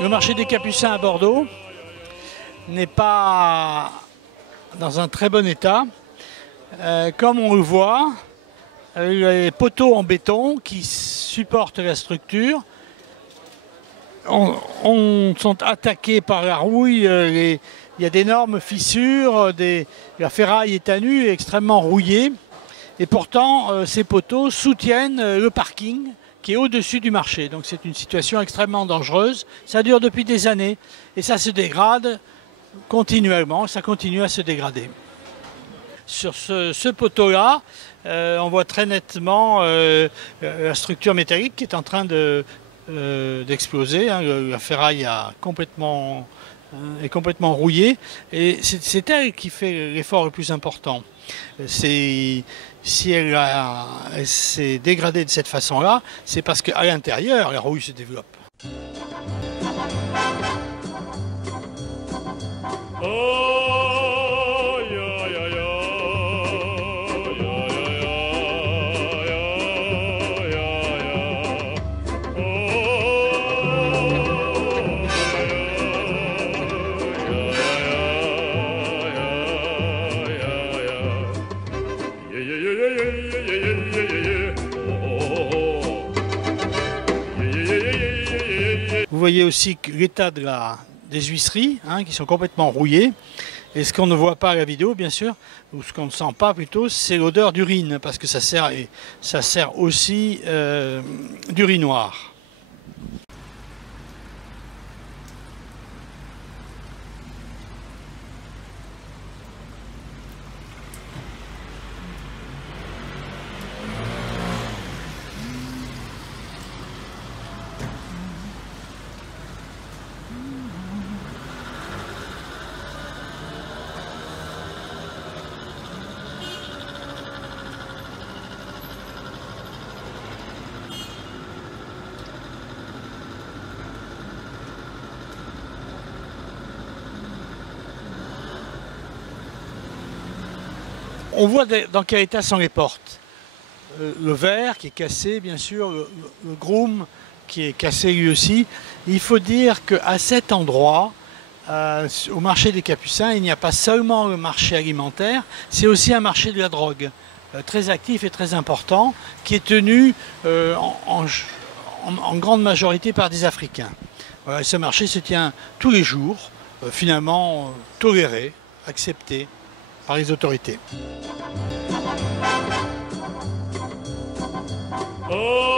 Le marché des Capucins à Bordeaux n'est pas dans un très bon état. Comme on le voit, les poteaux en béton qui supportent la structure sont attaqués par la rouille. Il y a d'énormes fissures, la ferraille est à nu et extrêmement rouillée. Et pourtant, ces poteaux soutiennent le parking qui est au-dessus du marché. Donc c'est une situation extrêmement dangereuse. Ça dure depuis des années et ça se dégrade continuellement, ça continue à se dégrader. Sur ce poteau-là, on voit très nettement la structure métallique qui est en train d'exploser. La ferraille est complètement rouillée et c'est elle qui fait l'effort le plus important. Si elle s'est dégradée de cette façon-là, c'est parce qu'à l'intérieur, la rouille se développe. Vous voyez aussi l'état des huisseries qui sont complètement rouillées. Et ce qu'on ne voit pas à la vidéo, bien sûr, ou ce qu'on ne sent pas plutôt, c'est l'odeur d'urine, parce que ça sert aussi d'urinoir. On voit dans quel état sont les portes. Le verre qui est cassé, bien sûr, le groom qui est cassé lui aussi. Il faut dire qu'à cet endroit, au marché des Capucins, il n'y a pas seulement le marché alimentaire, c'est aussi un marché de la drogue, très actif et très important, qui est tenu en grande majorité par des Africains. Voilà, ce marché se tient tous les jours, finalement toléré, accepté par les autorités. Oh